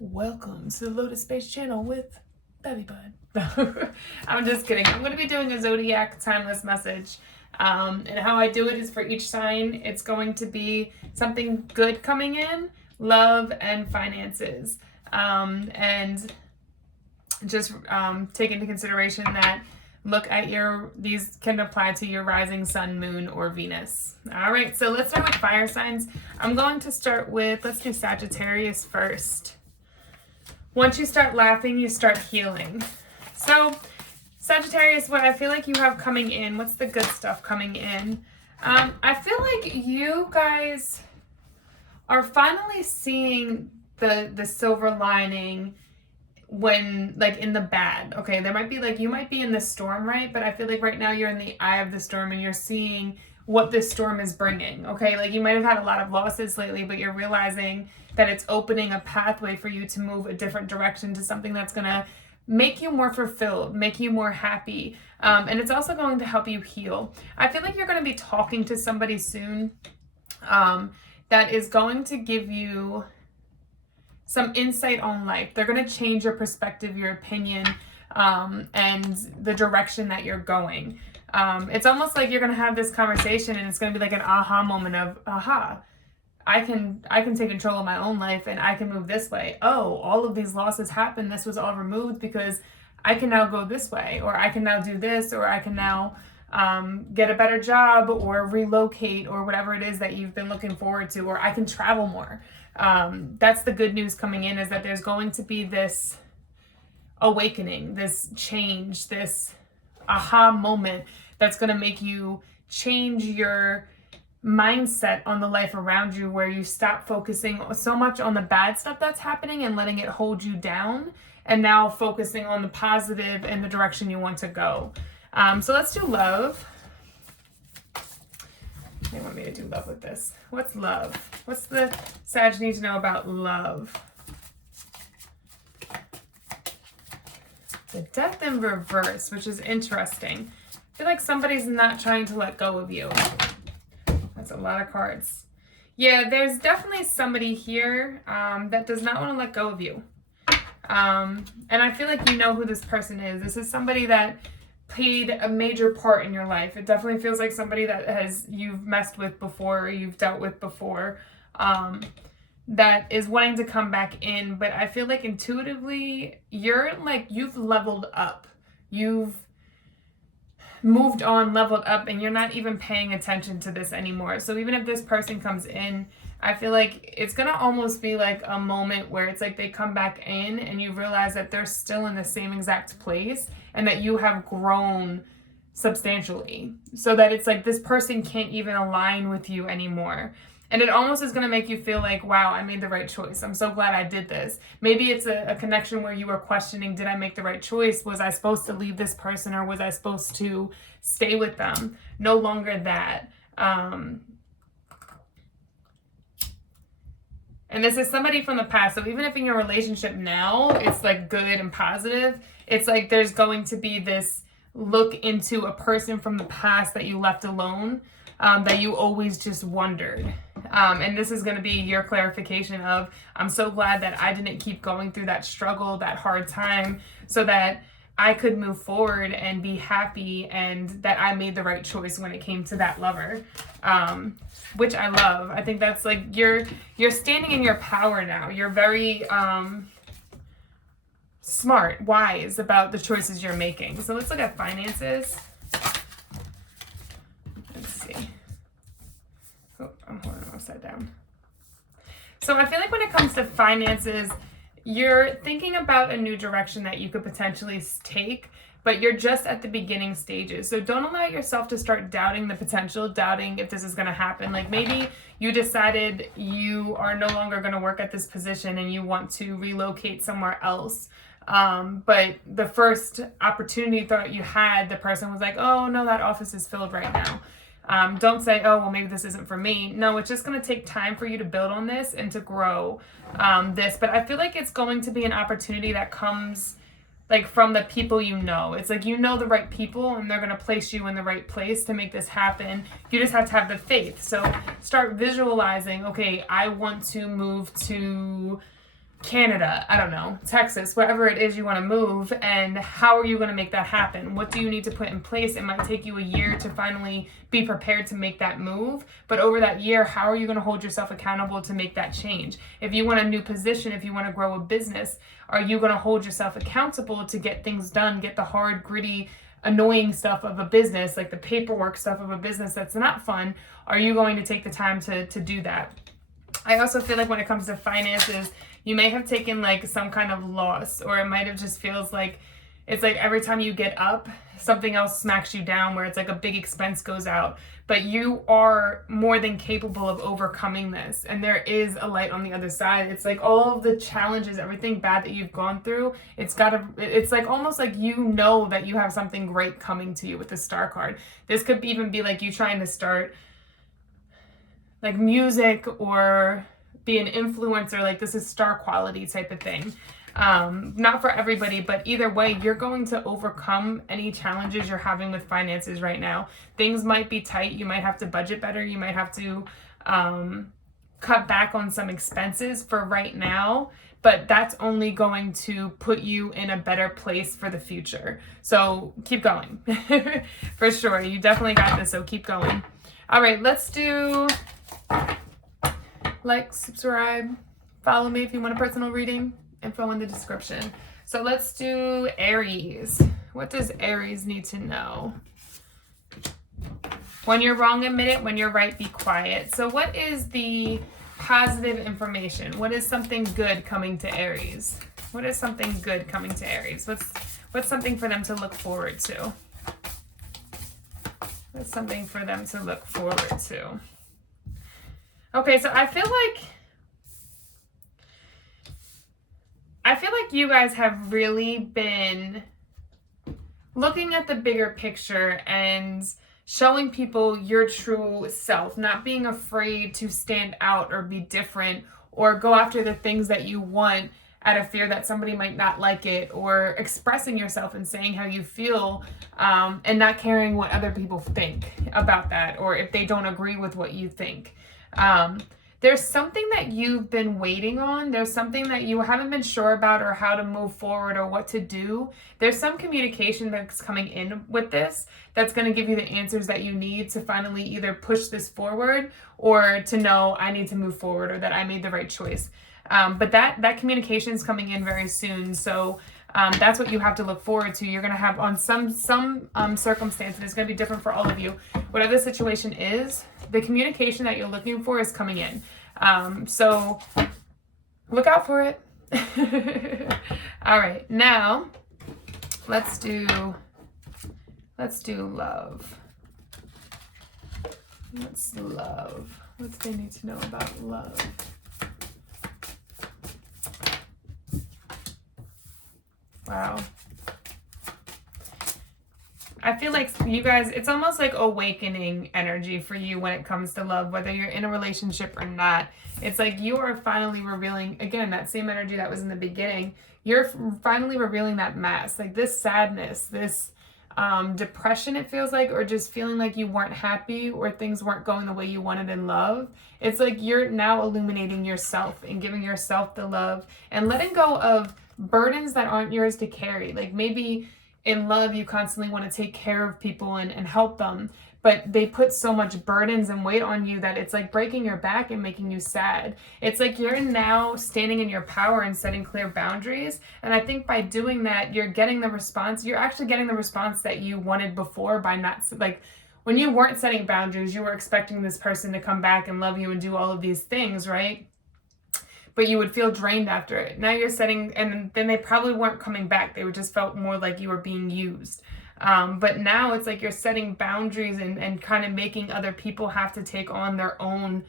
Welcome to the Lotus.Space channel with Baby Bud. I'm just kidding. I'm going to be doing a Zodiac timeless message. And how I do it is for each sign, it's going to be something good coming in, love and finances. And just take into consideration that look at these can apply to your rising sun, moon, or Venus. All right, so let's start with fire signs. I'm going to start with, let's do Sagittarius first. Once you start laughing, you start healing. So Sagittarius, what I feel like you have coming in, what's the good stuff coming in? I feel like you guys are finally seeing the silver lining when, like, in the bad. Okay, there might be, like, you might be in the storm, right? But I feel like right now you're in the eye of the storm and you're seeing what this storm is bringing. Okay, like you might have had a lot of losses lately, but you're realizing that it's opening a pathway for you to move a different direction to something that's gonna make you more fulfilled, make you more happy, and it's also going to help you heal. I feel like you're going to be talking to somebody soon that is going to give you some insight on life. They're going to change your perspective, your opinion, and the direction that you're going. It's almost like you're going to have this conversation and it's going to be like an aha moment of, aha, I can take control of my own life and I can move this way. Oh, all of these losses happened. This was all removed because I can now go this way, or I can now do this, or I can now get a better job or relocate or whatever it is that you've been looking forward to, or I can travel more. That's the good news coming in, is that there's going to be this awakening, this change, this aha moment that's going to make you change your mindset on the life around you, where you stop focusing so much on the bad stuff that's happening and letting it hold you down, and now focusing on the positive and the direction you want to go. So let's do love. They want me to do love with this. What's love? What's the Sag need to know about love? The Death in reverse, which is interesting. I feel like somebody's not trying to let go of you. That's a lot of cards. Yeah, there's definitely somebody here that does not want to let go of you. And I feel like you know who this person is. This is somebody that played a major part in your life. It definitely feels like somebody that you've messed with before, or you've dealt with before, that is wanting to come back in. But I feel like intuitively, you've leveled up. You've moved on, leveled up, and you're not even paying attention to this anymore. So even if this person comes in, I feel like it's gonna almost be like a moment where it's like they come back in and you realize that they're still in the same exact place and that you have grown substantially, so that it's like this person can't even align with you anymore. And it almost is going to make you feel like, wow, I made the right choice. I'm so glad I did this. Maybe it's a connection where you were questioning, did I make the right choice? Was I supposed to leave this person, or was I supposed to stay with them? No longer that. And this is somebody from the past. So even if in your relationship now, it's like good and positive, it's like there's going to be this look into a person from the past that you left alone, that you always just wondered. And this is going to be your clarification of, I'm so glad that I didn't keep going through that struggle, that hard time, so that I could move forward and be happy, and that I made the right choice when it came to that lover, which I love. I think that's like, you're standing in your power now. You're very smart, wise about the choices you're making. So let's look at finances. Let's see. Oh, I'm holding it upside down. So I feel like when it comes to finances, you're thinking about a new direction that you could potentially take, but you're just at the beginning stages. So don't allow yourself to start doubting the potential, doubting if this is going to happen. Like maybe you decided you are no longer going to work at this position and you want to relocate somewhere else. But the first opportunity thought you had, the person was like, oh no, that office is filled right now. Don't say, oh, well, maybe this isn't for me. No, it's just going to take time for you to build on this and to grow this. But I feel like it's going to be an opportunity that comes like from the people you know. It's like, you know, the right people, and they're going to place you in the right place to make this happen. You just have to have the faith. So start visualizing, okay, I want to move to Canada, I don't know, Texas, wherever it is you want to move, and how are you going to make that happen? What do you need to put in place? It might take you a year to finally be prepared to make that move, but over that year, how are you going to hold yourself accountable to make that change? If you want a new position, if you want to grow a business, are you going to hold yourself accountable to get things done, get the hard, gritty, annoying stuff of a business, like the paperwork stuff of a business that's not fun? Are you going to take the time to do that? I also feel like when it comes to finances, you may have taken like some kind of loss, or it might have just feels like it's like every time you get up, something else smacks you down, where it's like a big expense goes out. But you are more than capable of overcoming this. And there is a light on the other side. It's like all of the challenges, everything bad that you've gone through, it's like almost like you know that you have something great coming to you with the Star card. This could even be like you trying to start like music or be an influencer, like this is star quality type of thing. Not for everybody, but either way, you're going to overcome any challenges you're having with finances right now. Things might be tight. You might have to budget better. You might have to cut back on some expenses for right now, but that's only going to put you in a better place for the future. So keep going. For sure. You definitely got this, so keep going. All right, let's do like, subscribe, follow me if you want a personal reading. Info in the description. So let's do Aries. What does Aries need to know? When you're wrong, admit it. When you're right, be quiet. So what is the positive information? What is something good coming to Aries? What is something good coming to Aries? What's something for them to look forward to? What's something for them to look forward to? Okay, so I feel like you guys have really been looking at the bigger picture and showing people your true self, not being afraid to stand out or be different or go after the things that you want out of fear that somebody might not like it, or expressing yourself and saying how you feel, and not caring what other people think about that, or if they don't agree with what you think. There's something that you've been waiting on. There's something that you haven't been sure about, or how to move forward, or what to do. There's some communication that's coming in with this that's going to give you the answers that you need to finally either push this forward, or to know I need to move forward, or that I made the right choice. But that communication is coming in very soon. So that's what you have to look forward to. You're going to have on some circumstances, it's going to be different for all of you. Whatever the situation is, the communication that you're looking for is coming in. So look out for it. All right, now let's do love. What's love? What do they need to know about love? Wow. I feel like you guys, it's almost like awakening energy for you when it comes to love, whether you're in a relationship or not. It's like you are finally revealing, again, that same energy that was in the beginning. You're finally revealing that mask, like this sadness, this depression, it feels like, or just feeling like you weren't happy or things weren't going the way you wanted in love. It's like you're now illuminating yourself and giving yourself the love and letting go of burdens that aren't yours to carry. Like maybe in love, you constantly want to take care of people and help them, but they put so much burdens and weight on you that it's like breaking your back and making you sad. It's like you're now standing in your power and setting clear boundaries. And I think by doing that, you're getting the response. You're actually getting the response that you wanted before by not, like, when you weren't setting boundaries, you were expecting this person to come back and love you and do all of these things, right? But you would feel drained after it. Now you're setting, and then they probably weren't coming back. They would just felt more like you were being used. But now it's like you're setting boundaries and kind of making other people have to take on their own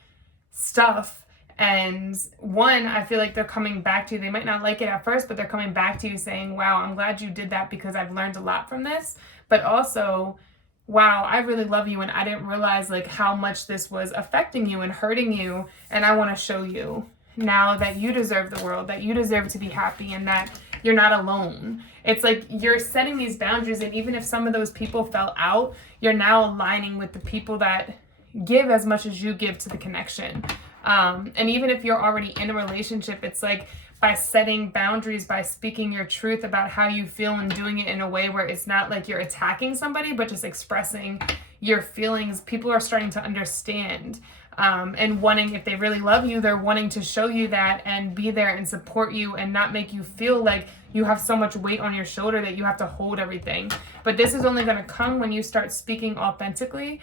stuff. And one, I feel like they're coming back to you. They might not like it at first, but they're coming back to you saying, wow, I'm glad you did that because I've learned a lot from this. But also, wow, I really love you and I didn't realize like how much this was affecting you and hurting you. And I want to show you now that you deserve the world, that you deserve to be happy, and that you're not alone. It's like you're setting these boundaries, and even if some of those people fell out, you're now aligning with the people that give as much as you give to the connection. And even if you're already in a relationship, it's like by setting boundaries, by speaking your truth about how you feel and doing it in a way where it's not like you're attacking somebody, but just expressing your feelings, people are starting to understand. And wanting, if they really love you, they're wanting to show you that and be there and support you and not make you feel like you have so much weight on your shoulder that you have to hold everything. But this is only going to come when you start speaking authentically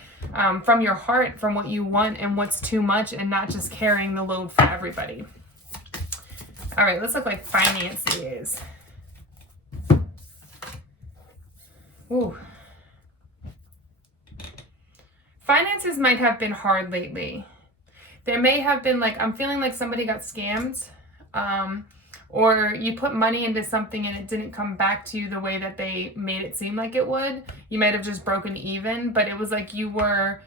from your heart, from what you want and what's too much, and not just carrying the load for everybody. All right, let's look like finances. Ooh. Finances might have been hard lately. There may have been like, I'm feeling like somebody got scammed, or you put money into something and it didn't come back to you the way that they made it seem like it would. You might have just broken even, but it was like you were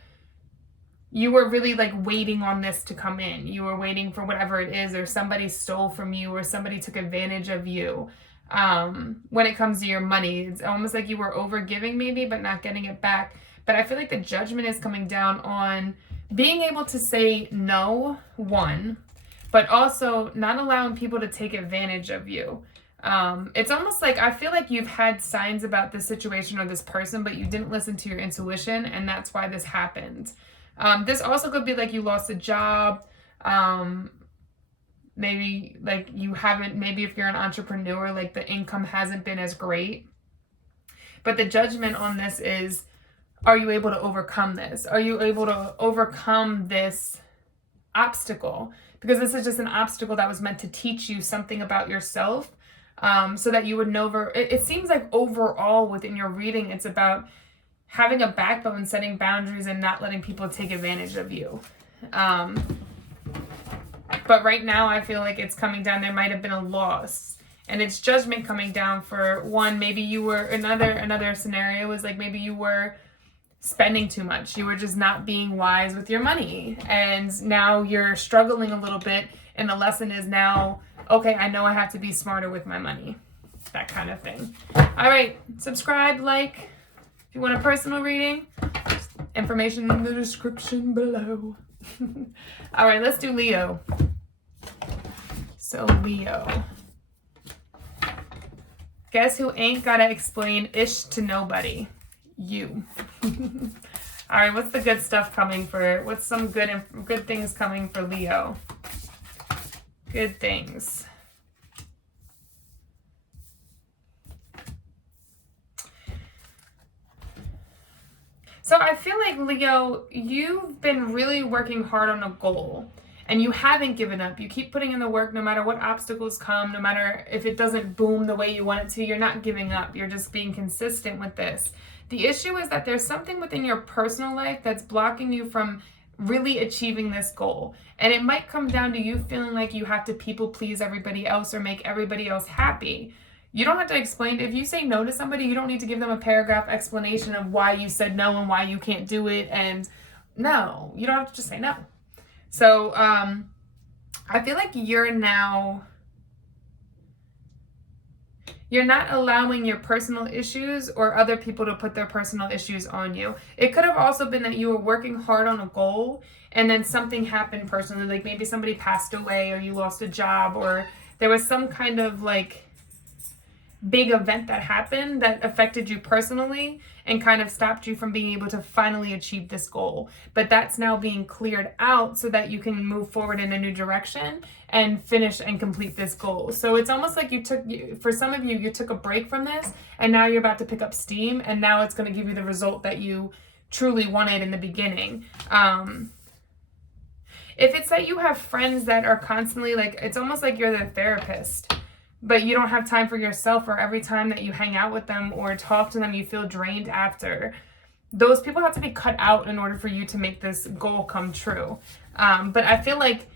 really like waiting on this to come in. You were waiting for whatever it is, or somebody stole from you, or somebody took advantage of you. When it comes to your money, it's almost like you were over giving maybe, but not getting it back. But I feel like the judgment is coming down on being able to say no, one, but also not allowing people to take advantage of you. It's almost like, I feel like you've had signs about this situation or this person, but you didn't listen to your intuition, and that's why this happened. This also could be like you lost a job. Maybe like you haven't, maybe if you're an entrepreneur, like the income hasn't been as great. But the judgment on this is, are you able to overcome this? Are you able to overcome this obstacle? Because this is just an obstacle that was meant to teach you something about yourself, so that you would know. It seems like overall within your reading, it's about having a backbone, setting boundaries, and not letting people take advantage of you. But right now I feel like it's coming down. There might have been a loss, and it's judgment coming down for one. Maybe you were, another scenario was like, maybe you were spending too much. You were just not being wise with your money, and now you're struggling a little bit, and the lesson is now, okay, I know I have to be smarter with my money. That kind of thing. All right, subscribe, like. If you want a personal reading, information in the description below. All right, let's do Leo. So Leo. Guess who ain't gotta explain ish to nobody? You. All right, what's the good stuff coming for, what's some good things coming for Leo? Good things. So I feel like, Leo, you've been really working hard on a goal, and you haven't given up. You keep putting in the work no matter what obstacles come, no matter if it doesn't boom the way you want it to. You're not giving up. You're just being consistent with this. The issue is that there's something within your personal life that's blocking you from really achieving this goal. And it might come down to you feeling like you have to people please everybody else or make everybody else happy. You don't have to explain. If you say no to somebody, you don't need to give them a paragraph explanation of why you said no and why you can't do it. And no, you don't have to just say no. So I feel like you're not allowing your personal issues or other people to put their personal issues on you. It could have also been that you were working hard on a goal and then something happened personally, like maybe somebody passed away or you lost a job, or there was some kind of like big event that happened that affected you personally and kind of stopped you from being able to finally achieve this goal. But that's now being cleared out so that you can move forward in a new direction and finish and complete this goal. So it's almost like for some of you, you took a break from this and now you're about to pick up steam, and now it's going to give you the result that you truly wanted in the beginning. If it's that you have friends that are constantly like, it's almost like you're their therapist, but you don't have time for yourself, or every time that you hang out with them or talk to them, you feel drained after. Those people have to be cut out in order for you to make this goal come true. But I feel like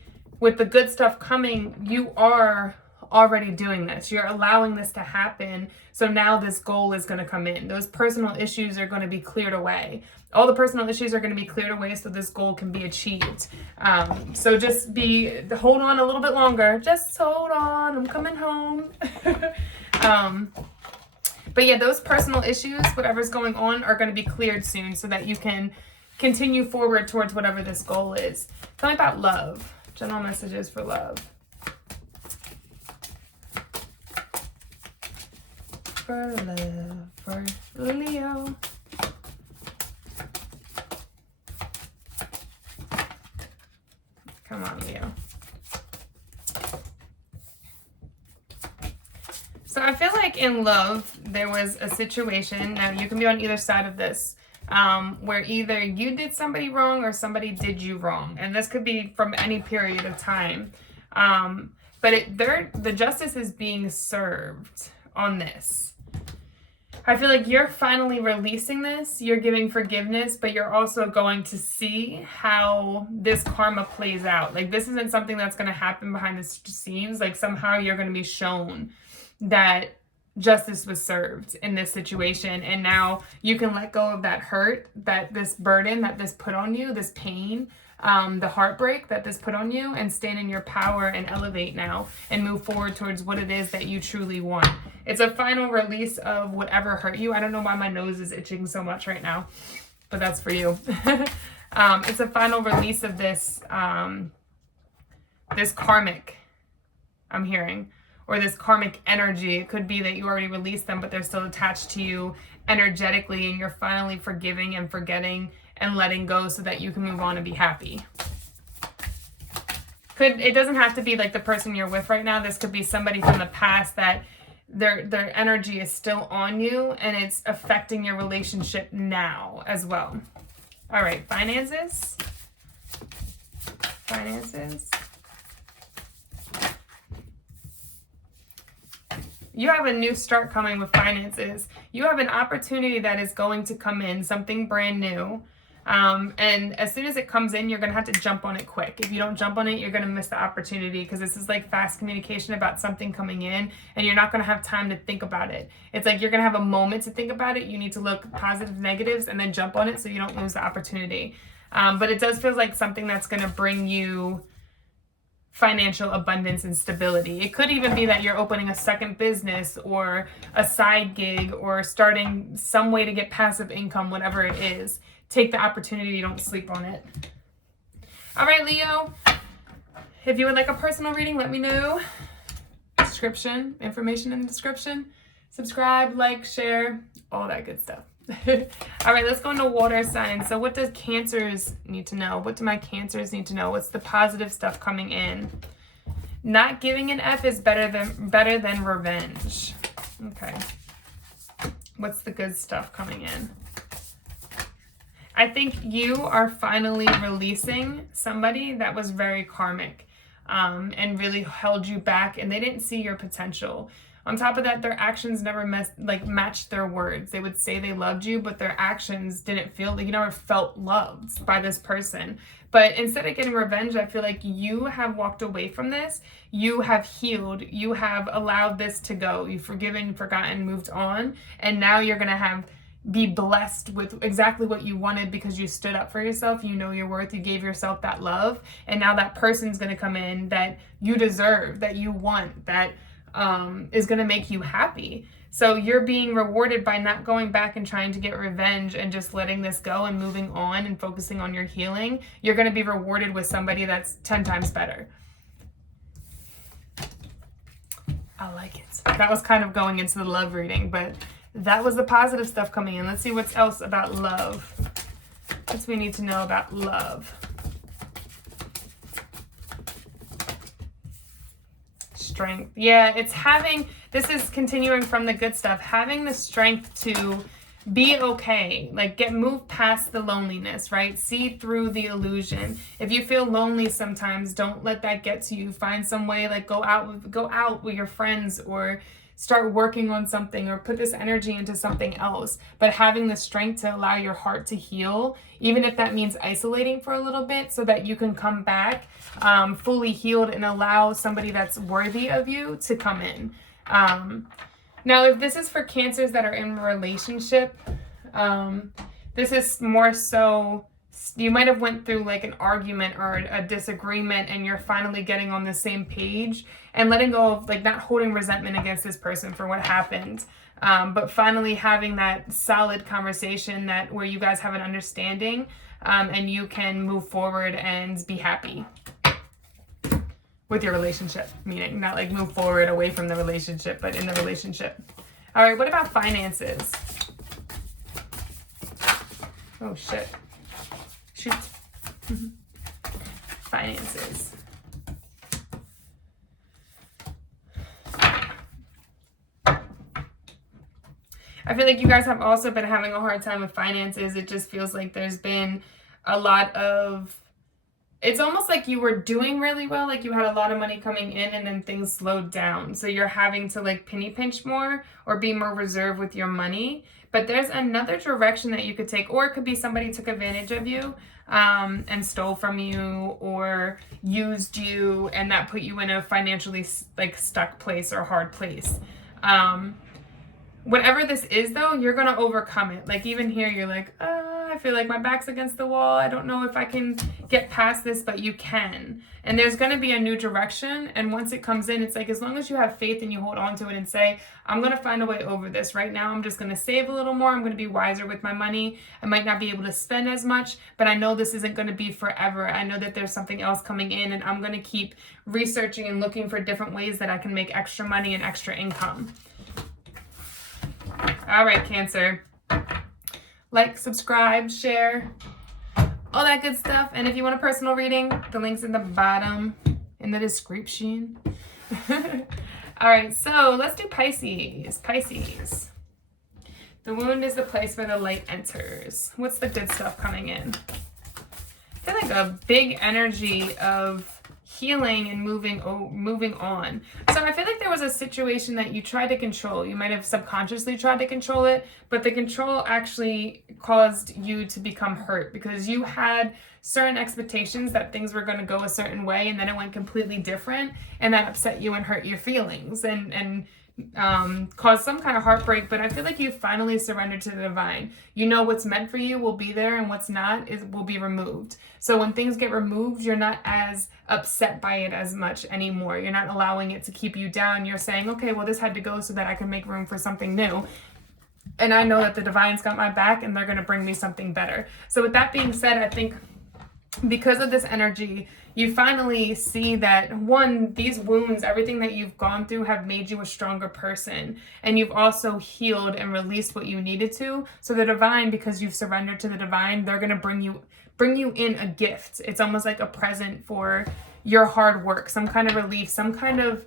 with the good stuff coming, you are already doing this. You're allowing this to happen. So now this goal is going to come in. Those personal issues are going to be cleared away. All the personal issues are going to be cleared away so this goal can be achieved. So just hold on a little bit longer. Just hold on. I'm coming home. But yeah, those personal issues, whatever's going on, are going to be cleared soon so that you can continue forward towards whatever this goal is. Tell me about love. General messages for love. for love for Leo. Come on, Leo. So I feel like in love, there was a situation, now you can be on either side of this, where either you did somebody wrong or somebody did you wrong. And this could be from any period of time. But the justice is being served on this. I feel like you're finally releasing this, you're giving forgiveness, but you're also going to see how this karma plays out. Like, this isn't something that's going to happen behind the scenes. Like, somehow you're going to be shown that justice was served in this situation, and now you can let go of that hurt, that this burden that this put on you, this pain, the heartbreak that this put on you, and stand in your power and elevate now and move forward towards what it is that you truly want. It's a final release of whatever hurt you. I don't know why my nose is itching so much right now, but that's for you. It's a final release of this, this karmic, I'm hearing, or this karmic energy. It could be that you already released them, but they're still attached to you energetically, and you're finally forgiving and forgetting and letting go so that you can move on and be happy. It doesn't have to be like the person you're with right now. This could be somebody from the past that their energy is still on you, and it's affecting your relationship now as well. All right, finances. Finances. You have a new start coming with finances. You have an opportunity that is going to come in, something brand new. And as soon as it comes in, you're going to have to jump on it quick. If you don't jump on it, you're going to miss the opportunity, because this is like fast communication about something coming in, and you're not going to have time to think about it. It's like you're going to have a moment to think about it. You need to look positive, negatives, and then jump on it so you don't lose the opportunity. But it does feel like something that's going to bring you financial abundance and stability. It could even be that you're opening a second business or a side gig or starting some way to get passive income, whatever it is. Take the opportunity, don't sleep on it. All right, Leo, if you would like a personal reading, let me know. Description, information in the description. Subscribe, like, share, all that good stuff. All right, let's go into water signs. So what does Cancers need to know? What do my Cancers need to know? What's the positive stuff coming in? Not giving an F is better than revenge. Okay. What's the good stuff coming in? I think you are finally releasing somebody that was very karmic, and really held you back, and they didn't see your potential. On top of that, their actions never matched their words. They would say they loved you, but their actions didn't feel like you never felt loved by this person. But instead of getting revenge, I feel like you have walked away from this. You have healed. You have allowed this to go. You've forgiven, forgotten, moved on. And now you're going to be blessed with exactly what you wanted, because you stood up for yourself. You know your worth. You gave yourself that love. And now that person's going to come in that you deserve, that you want, that is going to make you happy. So you're being rewarded by not going back and trying to get revenge and just letting this go and moving on and focusing on your healing. You're going to be rewarded with somebody that's 10 times better. I like it. That was kind of going into the love reading, but that was the positive stuff coming in. Let's see what's else about love. What do we need to know about love? Strength. Yeah, it's this is continuing from the good stuff, having the strength to be okay, like move past the loneliness, right? See through the illusion. If you feel lonely sometimes, don't let that get to you. Find some way, like go out with your friends, or start working on something, or put this energy into something else. But having the strength to allow your heart to heal, even if that means isolating for a little bit, so that you can come back fully healed and allow somebody that's worthy of you to come in. Now, if this is for Cancers that are in a relationship, this is more so, you might have went through like an argument or a disagreement, and you're finally getting on the same page and letting go of, like, not holding resentment against this person for what happened, but finally having that solid conversation where you guys have an understanding, and you can move forward and be happy with your relationship. Meaning not like move forward away from the relationship, but in the relationship. All right, what about finances? Oh, shit. Shoot. Finances. I feel like you guys have also been having a hard time with finances. It just feels like there's been a lot of, it's almost like you were doing really well, like you had a lot of money coming in and then things slowed down. So you're having to like penny pinch more or be more reserved with your money. But there's another direction that you could take, or it could be somebody took advantage of you and stole from you or used you, and that put you in a financially like stuck place or hard place. Whatever this is though, you're going to overcome it. Like even here, you're like, I feel like my back's against the wall. I don't know if I can get past this, but you can. And there's going to be a new direction. And once it comes in, it's like, as long as you have faith and you hold on to it and say, I'm going to find a way over this. Right now, I'm just going to save a little more. I'm going to be wiser with my money. I might not be able to spend as much, but I know this isn't going to be forever. I know that there's something else coming in, and I'm going to keep researching and looking for different ways that I can make extra money and extra income. All right, Cancer. Like, subscribe, share, all that good stuff. And if you want a personal reading, the link's in the bottom in the description. All right, so let's do Pisces. Pisces. The wound is the place where the light enters. What's the good stuff coming in? I feel like a big energy of healing and moving on. So I feel like there was a situation that you tried to control. You might have subconsciously tried to control it, but the control actually caused you to become hurt because you had certain expectations that things were going to go a certain way, and then it went completely different, and that upset you and hurt your feelings and caused some kind of heartbreak. But I feel like you finally surrendered to the divine. You know what's meant for you will be there, and what's not will be removed. So when things get removed, you're not as upset by it as much anymore. You're not allowing it to keep you down. You're saying, okay, well, this had to go so that I can make room for something new. And I know that the divine's got my back, and they're going to bring me something better. So with that being said, I think because of this energy, you finally see that, one, these wounds, everything that you've gone through have made you a stronger person. And you've also healed and released what you needed to. So the divine, because you've surrendered to the divine, they're going to bring you in a gift. It's almost like a present for your hard work, some kind of relief, some kind of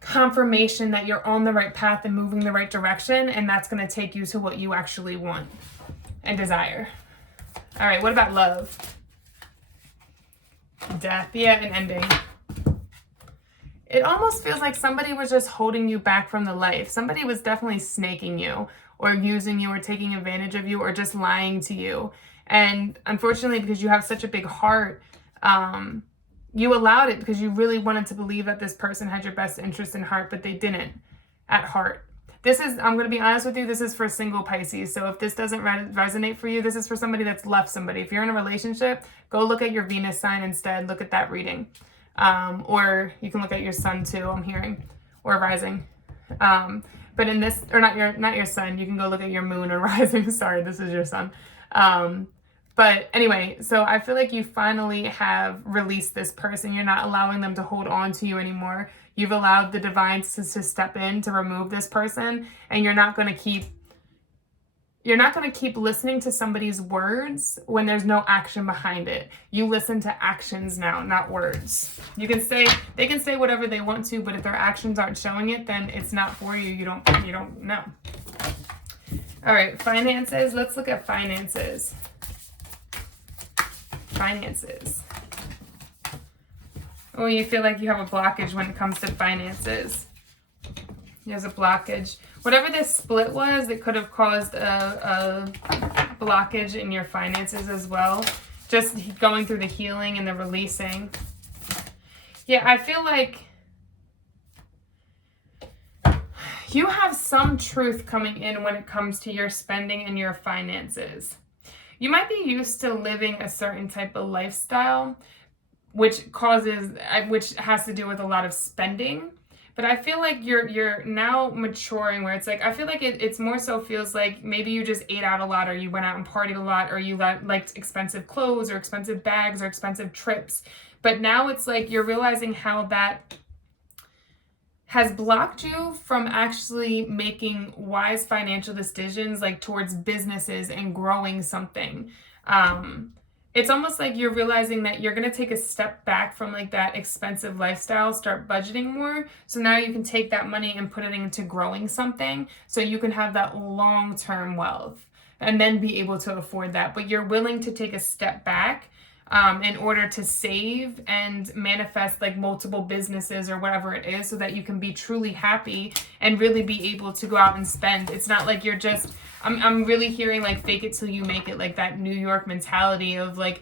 confirmation that you're on the right path and moving the right direction. And that's going to take you to what you actually want and desire. All right, what about love? Death, yeah, and ending. It almost feels like somebody was just holding you back from the life. Somebody was definitely snaking you or using you or taking advantage of you or just lying to you. And unfortunately, because you have such a big heart, you allowed it because you really wanted to believe that this person had your best interest in heart, but they didn't at heart. This is, I'm going to be honest with you, this is for single Pisces. So if this doesn't resonate for you, this is for somebody that's left somebody. If you're in a relationship, go look at your Venus sign instead. Look at that reading. Or you can look at your sun too, I'm hearing, or rising. But in this, or not your sun, you can go look at your moon or rising. Sorry, this is your sun. But anyway, so I feel like you finally have released this person. You're not allowing them to hold on to you anymore. You've allowed the divine to step in to remove this person, and you're not going to keep listening to somebody's words when there's no action behind it. You listen to actions now, not words. They can say whatever they want to, but if their actions aren't showing it, then it's not for you. You don't know. All right, finances. Let's look at finances. Finances. Oh, you feel like you have a blockage when it comes to finances. There's a blockage. Whatever this split was, it could have caused a blockage in your finances as well. Just going through the healing and the releasing. Yeah, I feel like you have some truth coming in when it comes to your spending and your finances. You might be used to living a certain type of lifestyle, which has to do with a lot of spending. But I feel like you're now maturing where it's like, I feel like it's more so feels like maybe you just ate out a lot, or you went out and partied a lot, or you liked expensive clothes or expensive bags or expensive trips. But now it's like you're realizing how has blocked you from actually making wise financial decisions, like towards businesses and growing something. It's almost like you're realizing that you're going to take a step back from like that expensive lifestyle, start budgeting more. So now you can take that money and put it into growing something so you can have that long-term wealth and then be able to afford that. But you're willing to take a step back in order to save and manifest like multiple businesses or whatever it is so that you can be truly happy and really be able to go out and spend. It's not like you're just, I'm really hearing like fake it till you make it, like that New York mentality of like,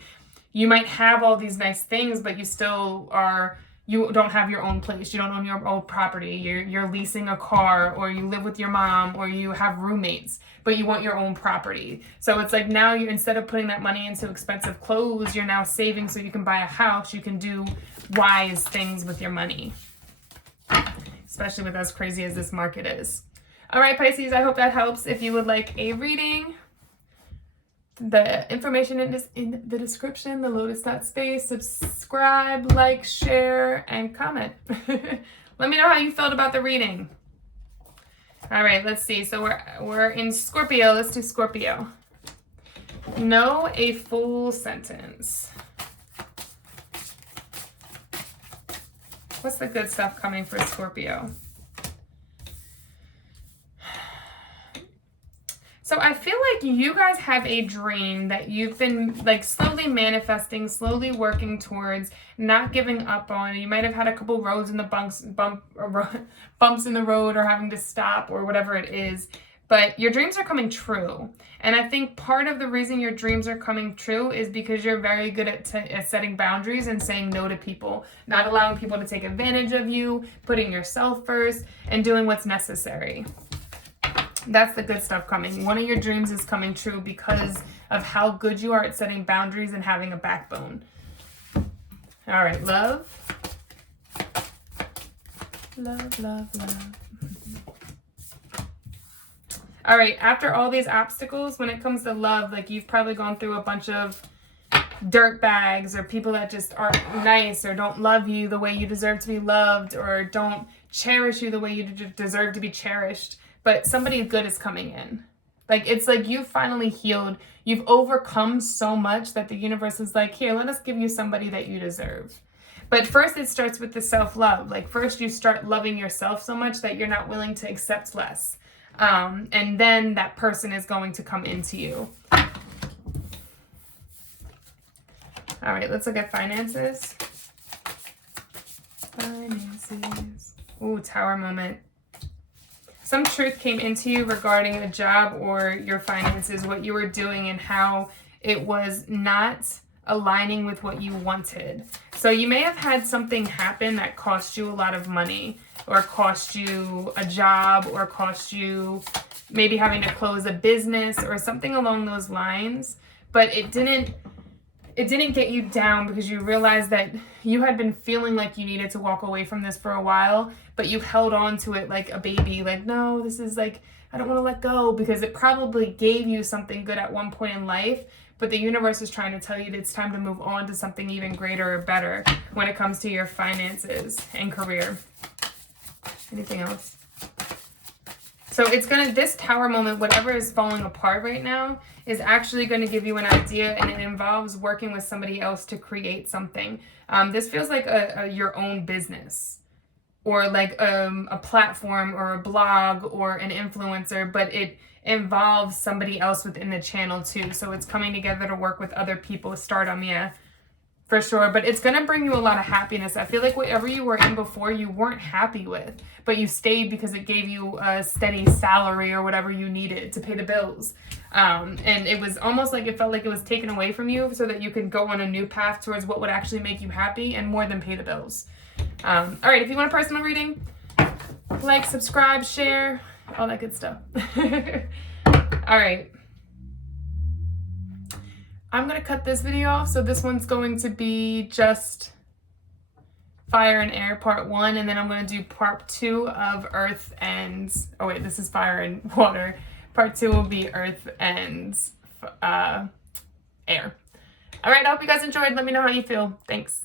you might have all these nice things, but you still are, you don't have your own place. You don't own your own property. You're leasing a car, or you live with your mom, or you have roommates, but you want your own property. So it's like now you, instead of putting that money into expensive clothes, you're now saving so you can buy a house. You can do wise things with your money, especially with as crazy as this market is. All right, Pisces, I hope that helps. If you would like a reading, the information is in the description, TheLotus.Space. Subscribe, like, share, and comment. Let me know how you felt about the reading. All right, let's see. So we're in Scorpio. Let's do Scorpio. Know a full sentence. What's the good stuff coming for Scorpio? So I feel like you guys have a dream that you've been like slowly manifesting, slowly working towards, not giving up on. You might have had a couple roads in the bumps in the road, or having to stop, or whatever it is. But your dreams are coming true. And I think part of the reason your dreams are coming true is because you're very good at setting boundaries and saying no to people, not allowing people to take advantage of you, putting yourself first, and doing what's necessary. That's the good stuff coming. One of your dreams is coming true because of how good you are at setting boundaries and having a backbone. All right, love. Love, love, love. All right, after all these obstacles, when it comes to love, like you've probably gone through a bunch of dirt bags, or people that just aren't nice, or don't love you the way you deserve to be loved, or don't cherish you the way you deserve to be cherished. But somebody good is coming in. Like, it's like you've finally healed. You've overcome so much that the universe is like, here, let us give you somebody that you deserve. But first it starts with the self-love. Like first you start loving yourself so much that you're not willing to accept less. And then that person is going to come into you. All right, let's look at finances. Finances. Ooh, Tower moment. Some truth came into you regarding a job or your finances, what you were doing and how it was not aligning with what you wanted. So you may have had something happen that cost you a lot of money, or cost you a job, or cost you maybe having to close a business or something along those lines. But it didn't get you down because you realized that you had been feeling like you needed to walk away from this for a while, but you held on to it like a baby. Like, no, this is like, I don't want to let go, because it probably gave you something good at one point in life, but the universe is trying to tell you that it's time to move on to something even greater or better when it comes to your finances and career. Anything else? So it's going to, this Tower moment, whatever is falling apart right now, is actually going to give you an idea, and it involves working with somebody else to create something. This feels like your own business, or like a platform or a blog or an influencer, but it involves somebody else within the channel too. So it's coming together to work with other people. Stardom, yeah, for sure. But it's going to bring you a lot of happiness. I feel like whatever you were in before, you weren't happy with, but you stayed because it gave you a steady salary or whatever you needed to pay the bills. And it was almost like it felt like it was taken away from you so that you could go on a new path towards what would actually make you happy and more than pay the bills. All right, if you want a personal reading, like, subscribe, share, all that good stuff. All right. I'm going to cut this video off. So this one's going to be just fire and air part 1. And then I'm going to do part 2 of earth and, oh wait, this is fire and water. Part 2 will be earth and air. All right. I hope you guys enjoyed. Let me know how you feel. Thanks.